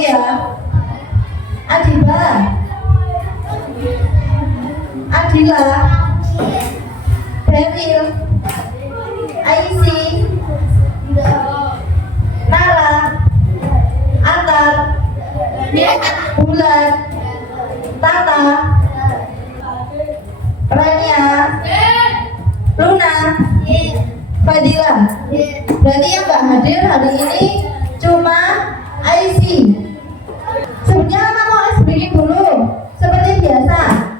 ya. Adiba, Adila, Beril, Aisi, Nara, Atar, Bulan, Tata, Rania, Luna, Fadila. Berarti yang nggak hadir hari ini cuma Aisi. Sebenarnya kamu harus bikin dulu seperti biasa.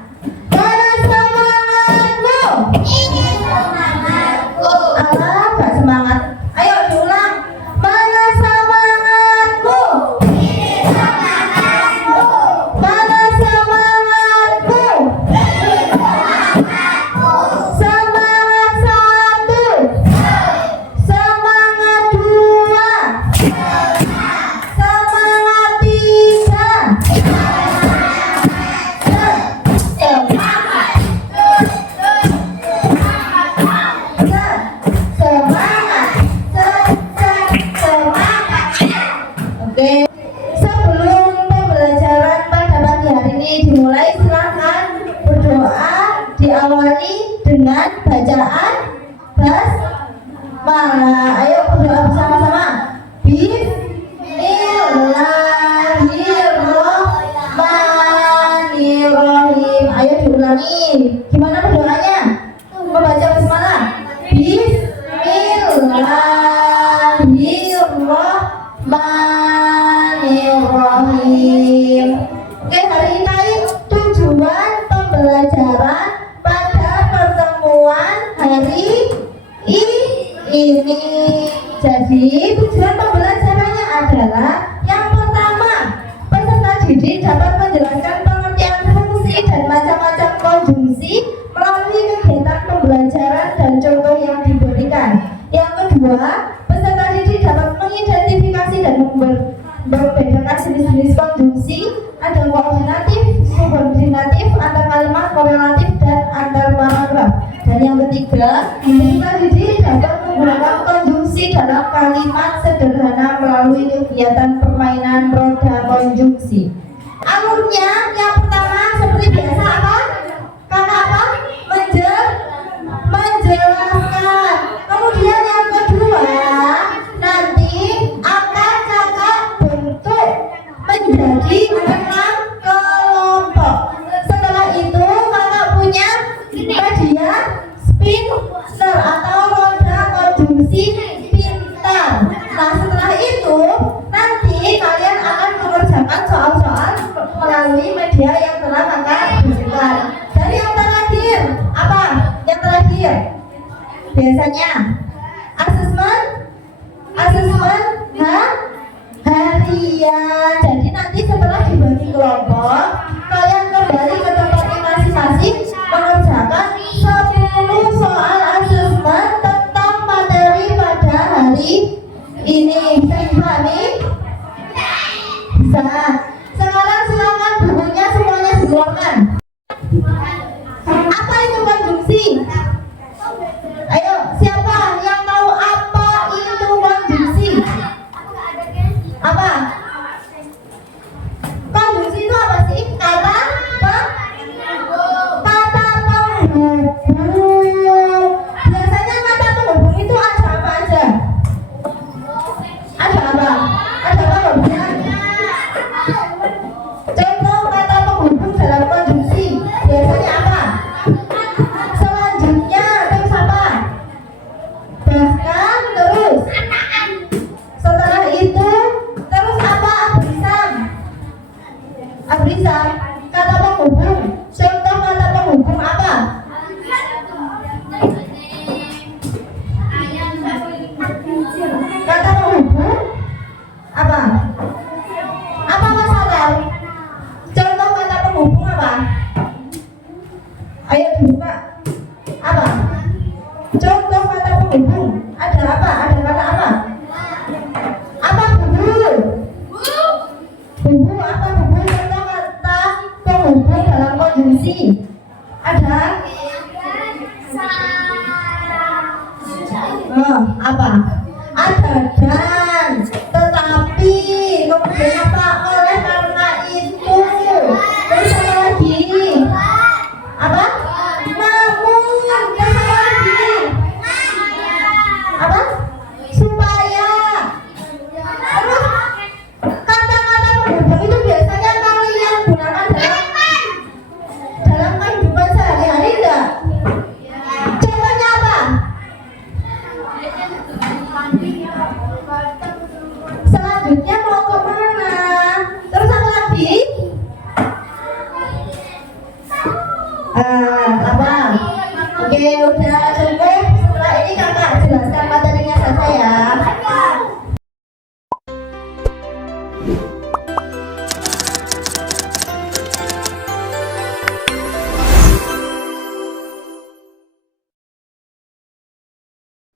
Mana semangatmu? Ini semangatku. Alah, gak semangat. Ayo diulang. Mana semangatmu? Ini semangatku. Mana semangatmu? Ini semangatku. Semangat satu. Semangat dua. Semangat tiga. Oke, sebelum pembelajaran pada pagi hari ini dimulai, silakan berdoa diawali dengan bacaan basmalah. Ayo berdoa bersama-sama. Bismillahirrahmanirrahim. Ayo diulangi. Gimana berdoanya? Membaca basmalah. Bismillahirrahmanirrahim. Oke, hari ini tujuan pembelajaran pada pertemuan hari ini. Jadi tujuan pembelajarannya adalah yang pertama, peserta didik dapat menjelaskan pengertian fungsi dan macam-macam konjungsi melalui kegiatan pembelajaran dan contoh yang diberikan. Yang kedua, peserta didik dapat mengidentifikasi dan membedakan jenis-jenis konjungsi, ada koordinatif, subordinatif, antar kalimat, korelatif, dan antar paragraf. Dan yang ketiga, peserta didik dapat menggunakan konjungsi dalam kalimat sederhana melalui kegiatan permainan roda konjungsi. Alurnya yang pertama seperti biasa apa? Karena apa? Menjelaskan. Kemudian yang kedua, nanti akan kakak bentuk menjadi 6 kelompok. Setelah itu kakak punya media pintar atau roda konjungsi pintar. Nah, setelah itu nanti kalian akan mengerjakan soal-soal melalui media yang telah kakak berikan. Dan yang terakhir apa? Yang terakhir biasanya asesmen harian. Jadi nanti setelah dibagi kelompok, kalian kembali ke tempatnya masing-masing mengerjakan 10 soal asesmen tentang materi pada hari ini. Bisa dipahami? Bisa. Sekarang silakan bukunya semuanya dikeluarkan. Apa itu konjungsi? Ayo, siapa yang tahu apa itu konjungsi? Apa? Konjungsi itu apa sih? Kata penghubung. Biasanya kata penghubung itu ada apa aja? Ada apa? Ada apa Bapak? Contoh kata penghubung dalam konjungsi biasanya apa? Selanjutnya terus apa? Bahkan terus. Setelah itu terus apa? Abrisam. Kata penghubung. Contoh kata penghubung apa? Kata penghubung apa? Apa masalah? Contoh kata penghubung apa? Ayo dibuka. Apa? Contoh kata penghubung. Ada apa? Ada kata apa? Apa bubu? Bubu apa bubu? Contoh kata penghubung dalam konjungsi. Ada? Apa? Ada dan, tetapi, kemudian apa? Apa? Oke, udah cukup. Setelah ini kakak jelaskan materinya saja ya.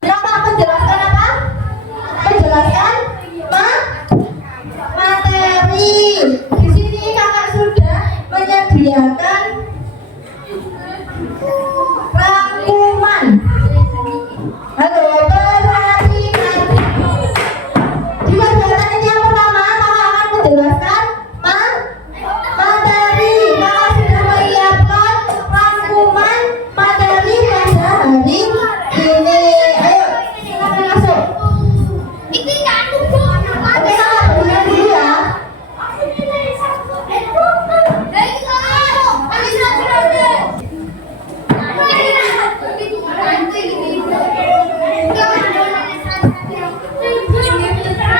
Kakak menjelaskan apa? Menjelaskan materi. Di sini kakak sudah menyediakan rangkuman. Halo, perhatikan. Di kegiatan ini yang pertama, kakak akan menjelaskan materi. Kakak sudah menyiapkan rangkuman materi pada hari ini. Ayo, silakan masuk. Oke, kakak berikan dulu ya.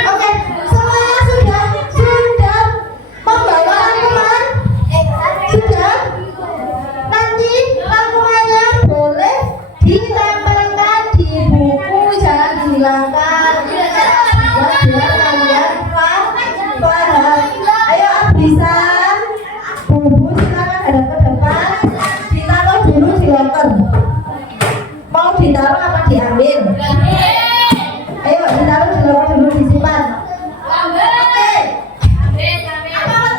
Oke, semuanya sudah membawa rangkuman? Sudah? Nanti rangkumannya boleh ditempelkan di buku, jangan dihilangkan. Biar kalian paham. Ayo Abrisan, Bubu silakan hadap ke depan. Ditaruh dulu di loker. Mau ditaruh apa diambil? Ayo ditaruh di loker dulu, disimpan. Oke.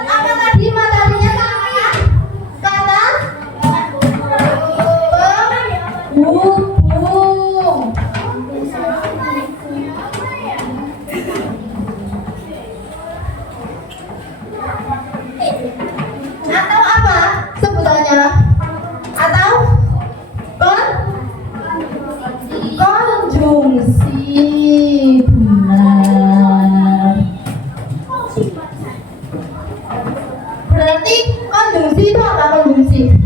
Apa tadi materinya kakak? Kata penghubung. Atau apa sebutannya? Atau konjungsi. Benar. Berarti konjungsi itu apa konjungsi?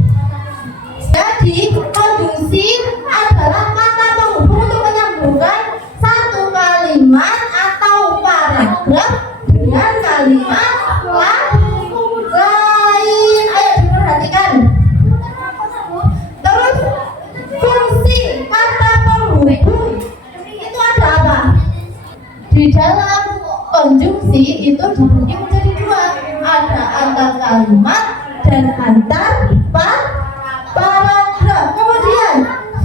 Jadi konjungsi adalah kata penghubung untuk menyambungkan satu kalimat atau paragraf dengan kalimat lain. Ayo diperhatikan. Terus fungsi kata penghubung itu ada apa? Di dalam konjungsi itu dibagi menjadi dua, ada antar kalimat dan antar paragraf. Kemudian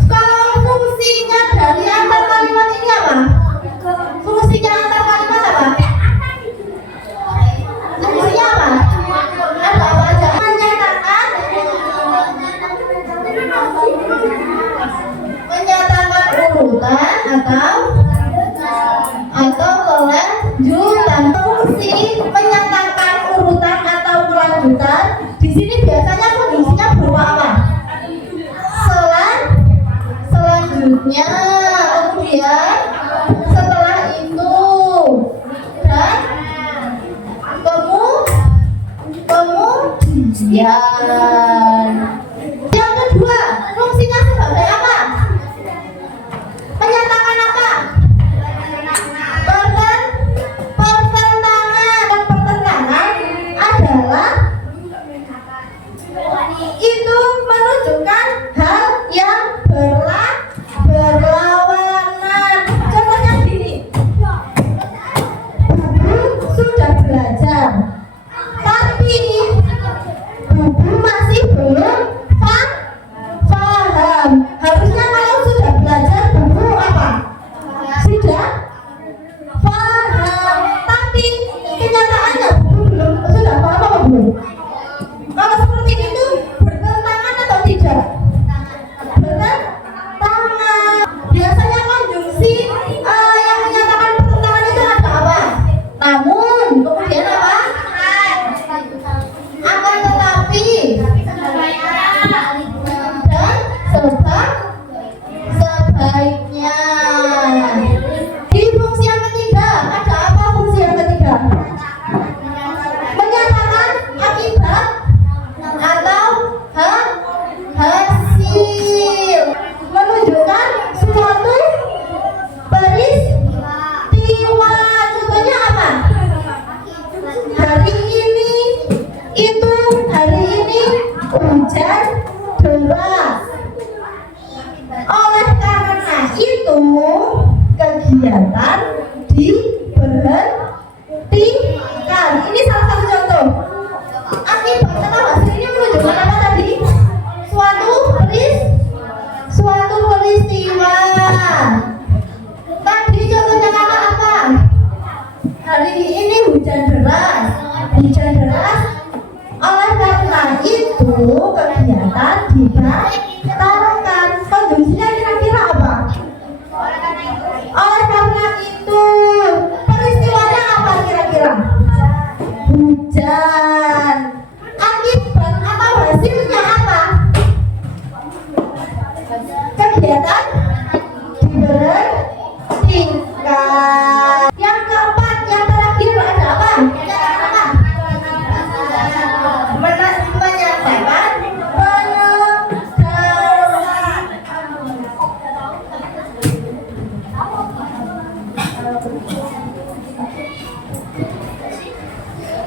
kalau fungsinya dari antar kalimat ini apa? Fungsinya antar kalimat apa? Fungsinya apa? Ada apa aja? Menyatakan urutan atau kelanjutan. Fungsi menyatakan urutan atau kelanjutan di sini biasanya fungsinya berupa apa? Selanjutnya, kemudian setelah itu, dan kemudian. Yang kedua, fungsinya sebagai apa? Menyatakan apa? Pertentangan adalah itu menunjukkan hal yang berlawanan. Contohnya gini, Bubu sudah belajar, tapi Bubu masih hari ini hujan deras. Hujan deras. Oleh karena itu kegiatan dibatalkan. Konjungsinya kira-kira apa? Oleh karena itu peristiwanya apa kira-kira? Hujan. Akibat atau hasilnya apa? Kegiatan diberhentikan. Yang keempat, yang terakhir ada apa? Menyampaikan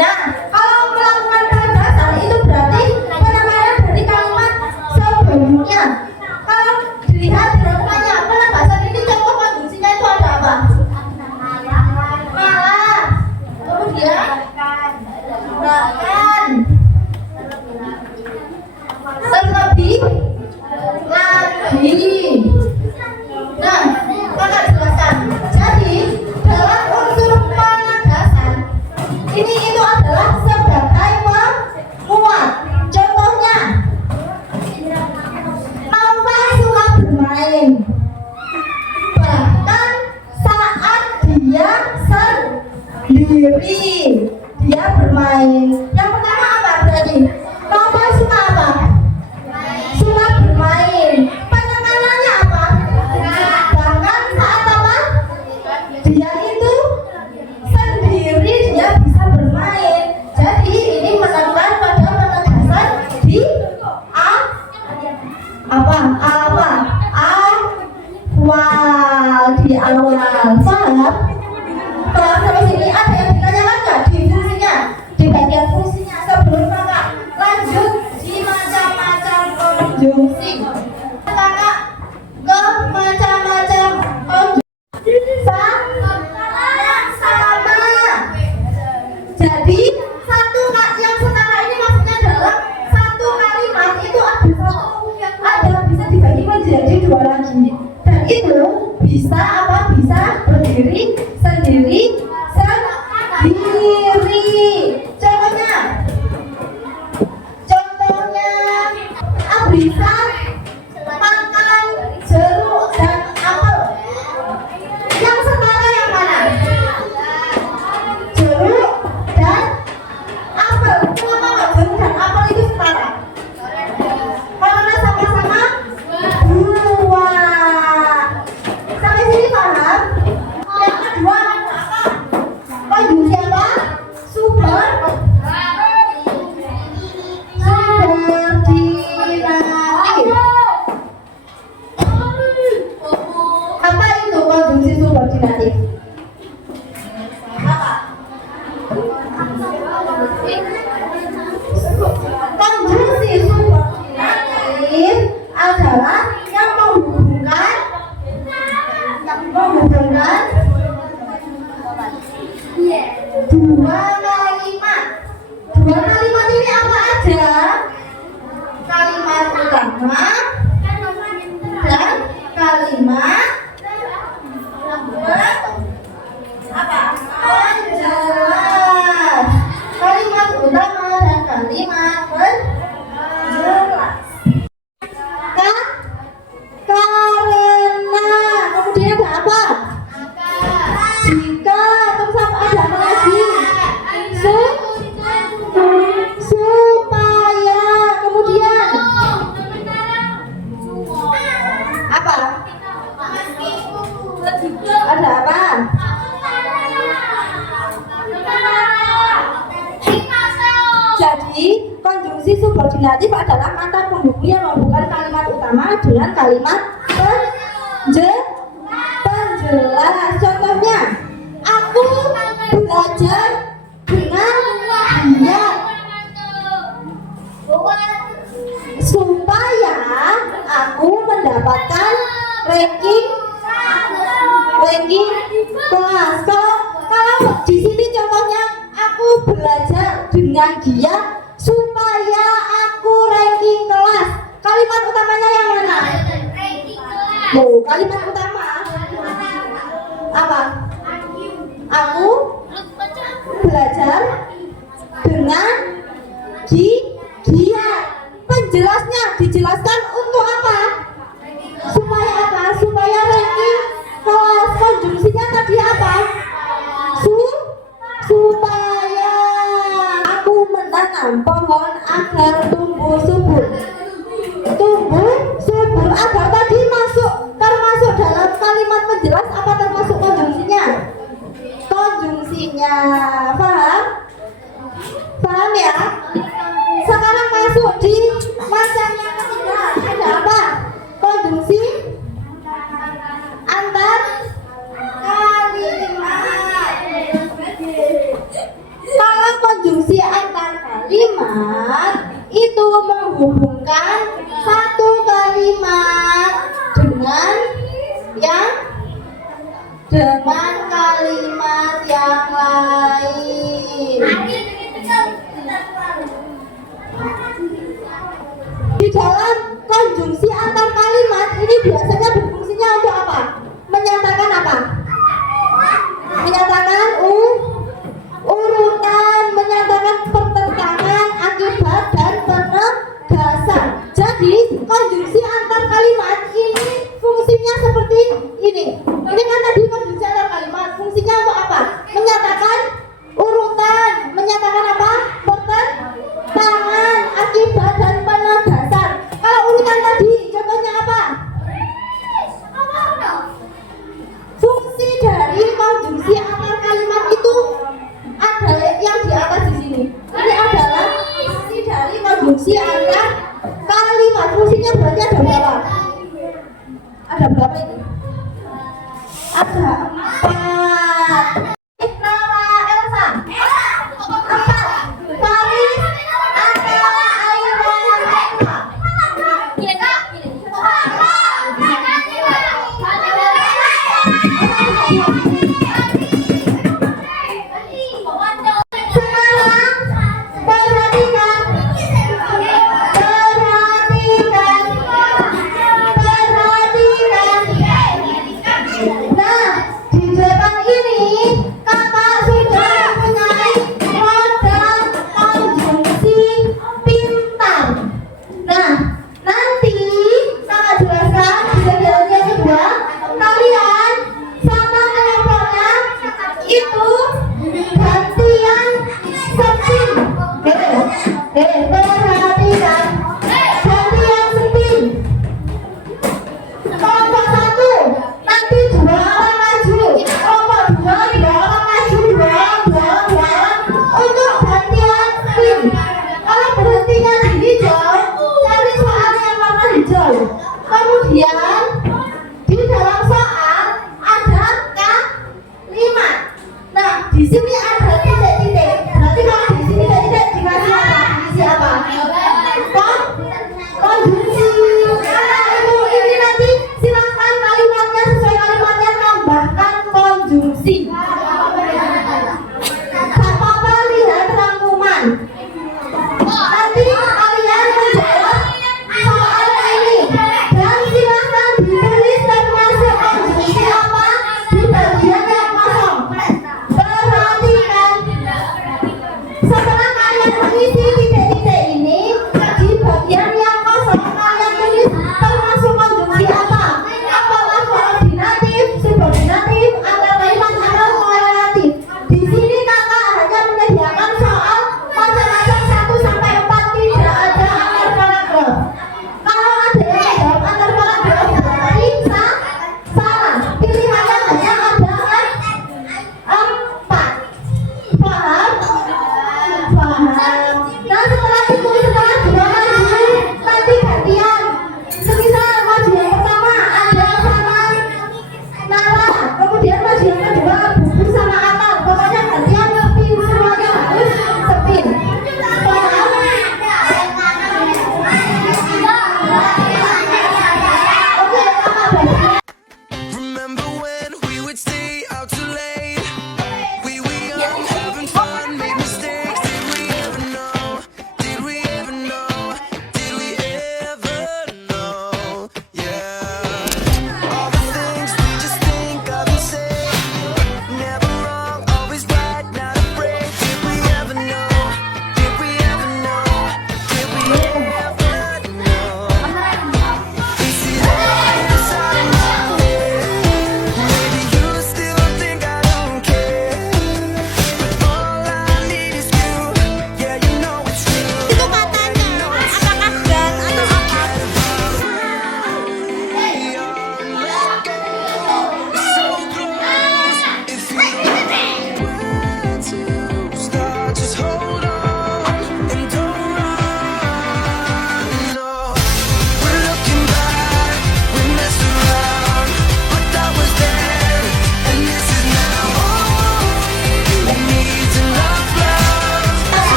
nah, kalau melakukan penegasan itu berarti penambahan dari kalimat sebelumnya. Kalau dilihat di rangkumannya, penegasan ini contoh konjungsinya itu ada apa? Malah, kemudian bahkan, terlebih lagi. Nah, kakak jelaskan. Jadi dalam unsur penegasan ini itu adalah sebagai penguat. Contohnya, Naufal suka bermain. Bahkan saat dia sendiri dia bermain. Yang pertama apa berarti? Naufal suka apa? Suka bermain. Penekanannya apa? Bahkan saat apa? Dia itu sendiri dia bisa bermain. Jadi ini menekan pada penegasan di awal di awal. Paham? Paham sampai sini? Ada yang ditanyakan nggak di fungsinya? Di bagian fungsinya sebelum kakak lanjut di macam-macam konjungsi. Kakak ke macam-macam konjungsi sama. Jadi satu yang setara ini maksudnya adalah satu kalimat itu ada bisa dibagi menjadi dua lagi. Dan itu bisa apa? Bisa berdiri sendiri sendiri. Contohnya bisa makan jeruk dan apel. Yang setara yang mana? Jeruk dan apel. Kenapa jeruk dan apel itu setara? Karena sama-sama buah. Sampai sini paham? Yang kedua apa? Konjungsi apa? Apa itu konjungsi subordinatif? Apa? Konjungsi subordinatif adalah yang menghubungkan dua kalimat. Dua kalimat ini apa aja? Kalimat utama dan kalimat apa? Penjelas. Kalimat utama dan kalimat penjelas. Karena kemudian ada apa? Jika terus ada apa lagi? Supaya kemudian apa? Ada apa? Jadi konjungsi subordinatif adalah kata penghubung yang menghubungkan kalimat utama dengan kalimat penjelas. Contohnya, aku belajar dengan giat supaya aku mendapatkan ranking kelas. Kalau di sini contohnya aku belajar dengan giat supaya aku ranking kelas. Kalimat utamanya yang mana? Kalimat utama apa? Aku belajar dengan giat. Penjelasnya dijelaskan untuk apa? Supaya apa? Supaya ranking kelas. Konjungsinya tadi apa? Supaya aku menanam pohon agar tumbuh subur. Tumbuh subur agar tadi termasuk dalam kalimat penjelas apa termasuk konjungsinya? Konjungsinya. Paham? Paham ya? Sekarang masuk di macam yang ketiga. Ada apa? Konjungsi antar kalimat. Kalau konjungsi antar kalimat itu menghubungkan satu kalimat dengan kalimat yang lain. Di dalam konjungsi antar kalimat ini biasanya berfungsinya untuk apa? Menyatakan apa? Menyatakan urutan, menyatakan pertentangan, akibat, dan penegasan. Jadi konjungsi antar kalimat ini fungsinya seperti ini. Ini kan tadi konjungsi antar kalimat, fungsinya untuk apa? Menyatakan urutan, menyatakan apa? Pertentangan, akibat, dan penegasan. Kalau urutan tadi contohnya apa? Fungsi dari konjungsi antar kalimat itu ada yang di atas di sini. Ini adalah fungsi dari konjungsi antar kalimat. Fungsinya berarti ada berapa? Ada berapa ini? Ada 4. Nama Elsa. 4 kali antara air dan Elsa. Kemudian di dalam soal ada kalimat. Nah, di sini ada titik-titik. Berarti kalau di sini titik dikasih apa? Dikasih apa? Konjungsi. Karena ini nanti silakan kalimatnya sesuai kalimatnya tambahkan konjungsi. Gak apa-apa lihat rangkuman. Nanti kalian menjawab soal ini. Dan silakan ditulis termasuk konjungsi apa di bagian yang kosong. Perhatikan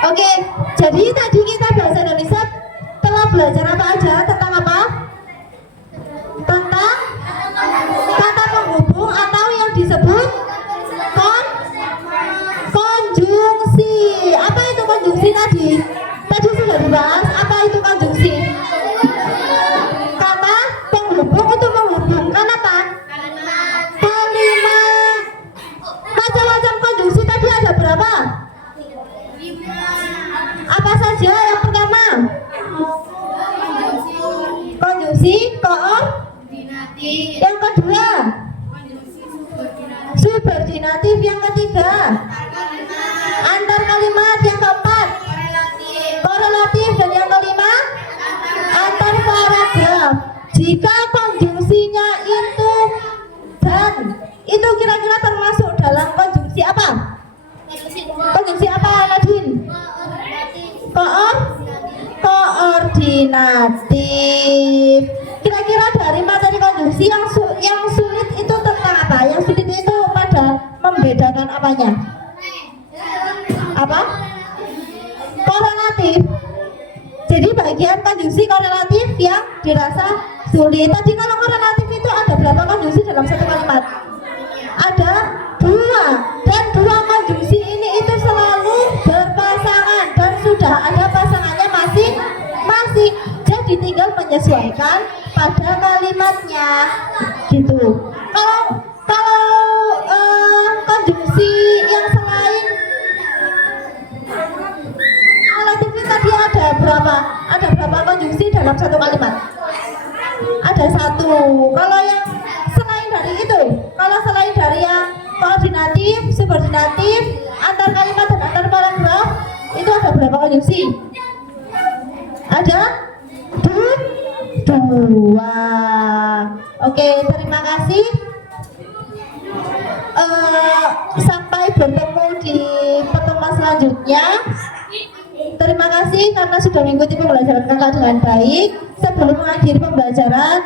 Oke, jadi tadi kita bahasa Indonesia telah belajar apa aja? Tentang apa? Tentang kata penghubung atau yang disebut konjungsi. Apa itu konjungsi tadi? Tadi sudah dibahas. Apa itu konjungsi? Kata penghubung untuk menghubungkan apa? Kalimat. Macam-macam konjungsi tadi ada berapa? Apa saja? Yang pertama, konjungsi koordinatif. Yang kedua, subordinatif. Yang ketiga, antar kalimat. Yang keempat, korelatif. Dan yang kelima, antar paragraf. Jika konjungsinya itu dan, itu kira-kira termasuk dalam konjungsi apa? Konjungsi apa, Nadine? Koordinatif. Kira-kira dari materi konjungsi yang sulit itu tentang apa? Yang sulit itu pada membedakan apanya? Apa? Korelatif. Jadi bagian konjungsi korelatif yang dirasa sulit. Tadi kalau korelatif itu ada berapa konjungsi dalam satu kalimat? Ada 2. Dan 2 konjungsi ini itu selalu berpasangan dan sudah ada pasangannya masing-masing. Jadi tinggal menyesuaikan pada kalimatnya gitu. Kalau konjungsi yang selain relatif ini tadi ada berapa? Ada berapa konjungsi dalam satu kalimat? Ada 1. Kalau yang selain dari itu, kalau selain dari yang koordinatif, subordinatif, antar kalimat dan antar paragraf, itu ada berapa konjungsi? Ada 2. Oke, terima kasih. Sampai bertemu di pertemuan selanjutnya. Terima kasih karena sudah mengikuti pembelajaran kakak dengan baik. Sebelum mengakhiri pembelajaran,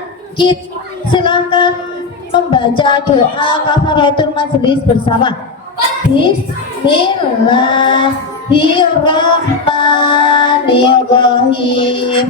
silakan membaca doa kafaratul majelis bersama. Bismillahirrahmanirrahim.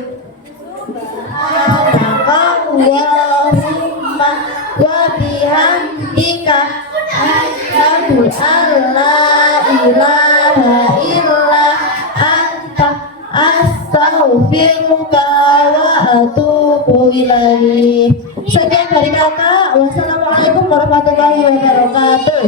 Subhanakallahumma wa bihamdika asyhadu an la ilaha illa anta astaghfiruka wa atubu ilaik. Sekian dari kakak. Wassalamualaikum warahmatullahi wabarakatuh.